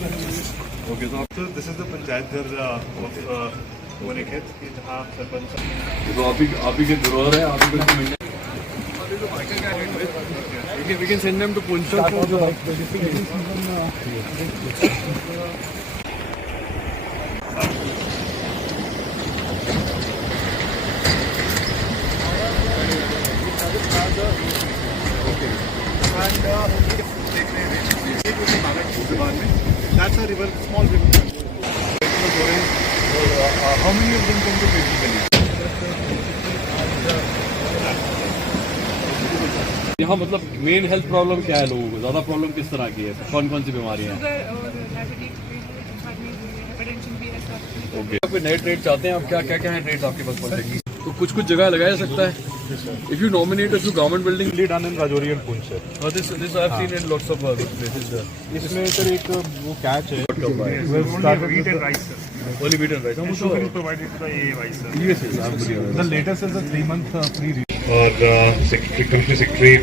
Okay, तो this is the panchayat घर of बोनीखेत जहाँ सरपंच तो आप ही के धरोहर है, आप ही को मिलने we can send them to Punjab for the that's a river, small river. How many of them come to basically? यहाँ मतलब मेन हेल्थ प्रॉब्लम क्या है लोगों को? ज्यादा प्रॉब्लम किस तरह की है? कौन कौन सी बीमारियाँ हैं? ओके, आप नए ट्रेड चाहते हैं? आप क्या क्या क्या है ट्रेड आपके पास पहुंचेगी? तो कुछ कुछ जगह लगाया जा सकता है। If you nominate us to government building, only done in Rajouri and Poonch, sir. This I have seen in lots of places. इसमें सर एक वो catch है. Only wheat and rice, sir. Only wheat and rice. And sugar is provided to the AAY, sir. Yes, yes. The latest is a 3-month free. और Commissioner Secretary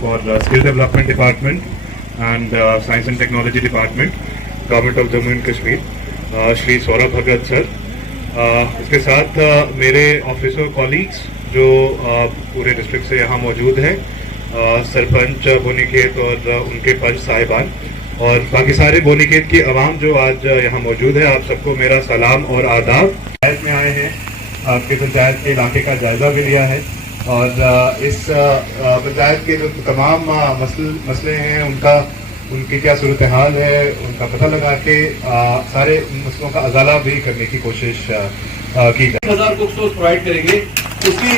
for Skill Development Department and Science and Technology Department, Government of Jammu and Kashmir, Shri Saurabh Bhagat sir. इसके साथ मेरे officer colleagues जो पूरे district से यहाँ मौजूद हैं, सरपंच बोनीखेत और उनके पंच साहिबान और बाकी सारे बोनीखेत की आवाम जो आज यहाँ मौजूद है, आप सबको मेरा सलाम और आदाब। पंचायत में आए हैं, आपके पंचायत के इलाके का जायजा भी लिया है और इस पंचायत के जो तमाम मसले हैं उनकी क्या सूरत हाल है उनका पता लगा के सारे मसलों का अजाला भी करने की कोशिश की जाए। 1000 कुक स्टोर्स प्रोवाइड करेंगे, उसकी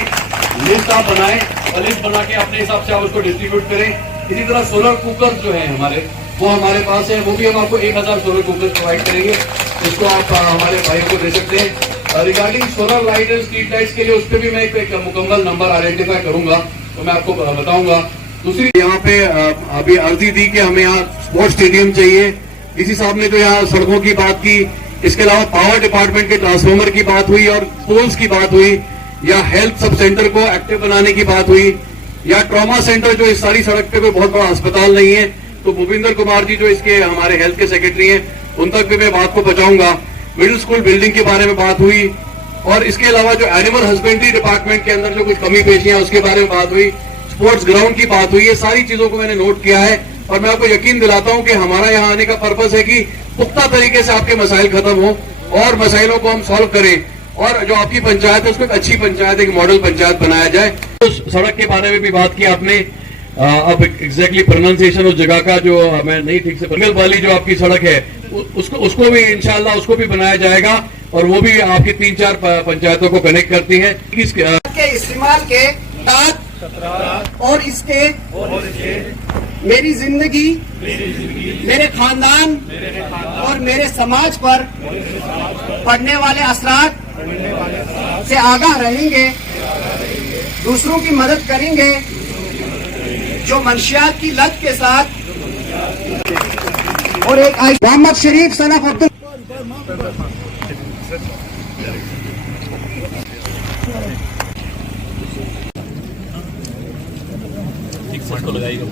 लिस्ट आप बनाएं और लिस्ट बना के अपने हिसाब से आप उसको डिस्ट्रीब्यूट करें। इसी तरह सोलर कुकर जो है वो हमारे पास है, वो भी हम आपको 1000 सोलर कुकर प्रोवाइड करेंगे, उसको आप हमारे भाइयों को दे सकते हैं। Regarding solar light and street lights के लिए उस पर भी मैं एक मुकम्मल नंबर आइडेंटिफाई करूंगा, तो मैं आपको बताऊंगा। दूसरी यहाँ पे अभी अर्जी दी कि हमें यहाँ स्पोर्ट्स स्टेडियम चाहिए। डीसी साहब ने तो यहाँ सड़कों की बात की, इसके अलावा पावर डिपार्टमेंट के ट्रांसफार्मर की बात हुई और पोल्स की बात हुई, या हेल्थ सब सेंटर को एक्टिव बनाने की बात हुई, या ट्रॉमा सेंटर जो इस सारी सड़क पे कोई बहुत बड़ा अस्पताल नहीं है, तो भूपिंदर कुमार जी जो इसके हमारे हेल्थ के सेक्रेटरी हैं उन तक भी मैं बात को पहुंचाऊंगा। मिडिल स्कूल बिल्डिंग के बारे में बात हुई और इसके अलावा जो एनिमल हस्बेंड्री डिपार्टमेंट के अंदर जो कुछ कमी पेशियां उसके बारे में बात हुई, स्पोर्ट्स ग्राउंड की बात हुई। ये सारी चीजों को मैंने नोट किया है और मैं आपको यकीन दिलाता हूं कि हमारा यहाँ आने का पर्पस है कि पुख्ता तरीके से आपके मसाइल खत्म हो और मसाइलों को हम सॉल्व करें और जो आपकी पंचायत है उसको एक अच्छी पंचायत, एक मॉडल पंचायत बनाया जाए। तो सड़क के बारे में भी बात की आपने, अब एग्जैक्टली प्रोनाउंसिएशन उस जगह का जो मैं नहीं ठीक से, बंगल वाली जो आपकी सड़क है उसको भी इंशाल्लाह उसको भी बनाया जाएगा और वो भी आपकी 3-4 पंचायतों को कनेक्ट करती है। के इस्तेमाल के साथ और इसके मेरी जिंदगी, मेरे खानदान और मेरे समाज पर पड़ने वाले असरात से आगाह रहेंगे, दूसरों की मदद करेंगे जो मंशियात की लत के साथ, और एक मोहम्मद शरीफ सन ऑफ अब्दुल को लगाएगा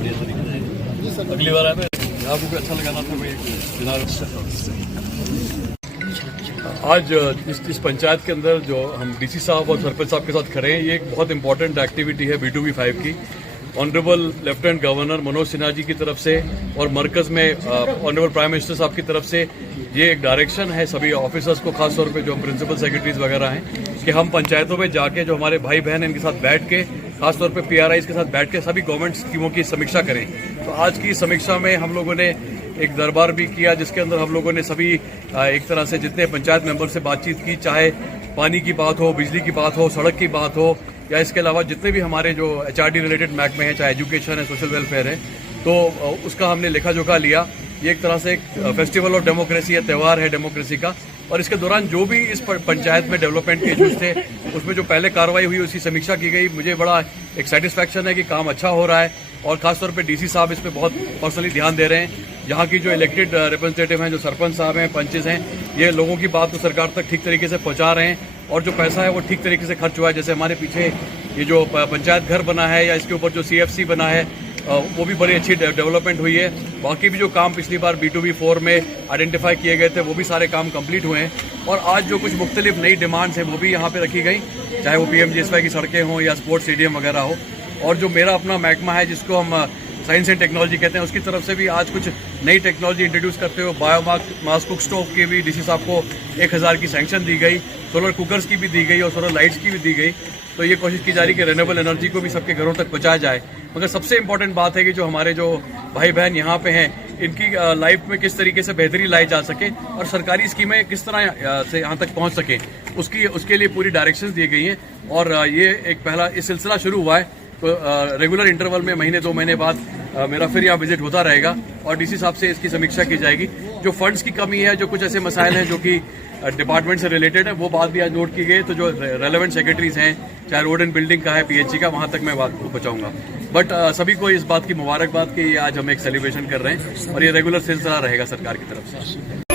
अगली बार आपको भी अच्छा लगाना था। आज इस पंचायत के अंदर जो हम डीसी साहब और सरपंच साहब के साथ खड़े हैं, ये एक बहुत इंपॉर्टेंट एक्टिविटी है B2B5 की। Honourable lieutenant governor Manoj Sinha ji की तरफ से और मरकज में ऑनरेबल प्राइम मिनिस्टर साहब की तरफ से ये एक डायरेक्शन है सभी ऑफिसर्स को, खासतौर पे जो प्रिंसिपल सेक्रेटरीज वगैरह हैं, कि हम पंचायतों में जाके जो हमारे भाई बहन हैं इनके साथ बैठ के, खासतौर पे PRIs के साथ बैठ के सभी गवर्नमेंट स्कीमों की समीक्षा करें। तो आज की समीक्षा में हम लोगों ने एक दरबार भी किया जिसके अंदर हम लोगों ने सभी एक तरह से जितने पंचायत मेंबर से बातचीत की, चाहे पानी की बात हो, बिजली की बात हो, सड़क की बात हो, या इसके अलावा जितने भी हमारे जो HRD रिलेटेड महकमे हैं, चाहे एजुकेशन है, सोशल वेलफेयर है, तो उसका हमने लेखा जोखा लिया। ये एक तरह से एक फेस्टिवल ऑफ डेमोक्रेसी है, त्यौहार है डेमोक्रेसी का। और इसके दौरान जो भी इस पंचायत में डेवलपमेंट के इश्यूज थे उसमें जो पहले कार्रवाई हुई उसकी समीक्षा की गई। मुझे बड़ा एक सेटिस्फैक्शन है कि काम अच्छा हो रहा है और खासतौर पे डीसी साहब इस पे बहुत पर्सनली ध्यान दे रहे हैं। यहाँ की जो इलेक्टेड रिप्रेजेंटेटिव हैं, जो सरपंच साहब हैं, पंचेस हैं, ये लोगों की बात को सरकार तक ठीक तरीके से पहुँचा रहे हैं और जो पैसा है वो ठीक तरीके से खर्च हुआ है। जैसे हमारे पीछे ये जो पंचायत घर बना है या इसके ऊपर जो CFC बना है वो भी बड़ी अच्छी डेवलपमेंट हुई है। बाकी भी जो काम पिछली बार B2B4 में आइडेंटिफाई किए गए थे वो भी सारे काम कंप्लीट हुए हैं और आज जो कुछ मुख्तलिफ नई डिमांड्स हैं वो भी यहाँ पे रखी गई, चाहे वो PMGSY की सड़कें हों या स्पोर्ट्स स्टेडियम वगैरह हो। और जो मेरा अपना महकमा है जिसको हम साइंस एंड टेक्नोलॉजी कहते हैं, उसकी तरफ से भी आज कुछ नई टेक्नोलॉजी इंट्रोड्यूस करते हुए बायोमास कुक स्टोव की भी DC साहब को 1000 की सैंक्शन दी गई, सोलर कुकर्स की भी दी गई और सोलर लाइट्स की भी दी गई। तो ये कोशिश की जा रही है कि रिन्यूएबल एनर्जी को भी सबके घरों तक पहुंचाया जाए। मगर सबसे इम्पोर्टेंट बात है कि जो हमारे जो भाई बहन यहाँ पे हैं इनकी लाइफ में किस तरीके से बेहतरी लाई जा सके और सरकारी स्कीमें किस तरह से यहाँ तक पहुँच सके, उसके लिए पूरी डायरेक्शंस दी गई हैं। और ये एक पहला इस सिलसिला शुरू हुआ है, तो रेगुलर इंटरवल में महीने 2 महीने बाद मेरा फिर यहाँ विजिट होता रहेगा और DC साहब से इसकी समीक्षा की जाएगी। जो फंड्स की कमी है, जो कुछ ऐसे मसाइल हैं जो कि डिपार्टमेंट से रिलेटेड है, वो बात भी आज नोट की गई। तो जो रेलेवेंट सेक्रेटरीज हैं, चाहे रोड एंड बिल्डिंग का है, PHE का, वहाँ तक मैं बात को पहुँचाऊंगा। बट सभी को इस बात की मुबारकबाद कि आज हम एक सेलिब्रेशन कर रहे हैं और ये रेगुलर सिलसिला रहेगा सरकार की तरफ से।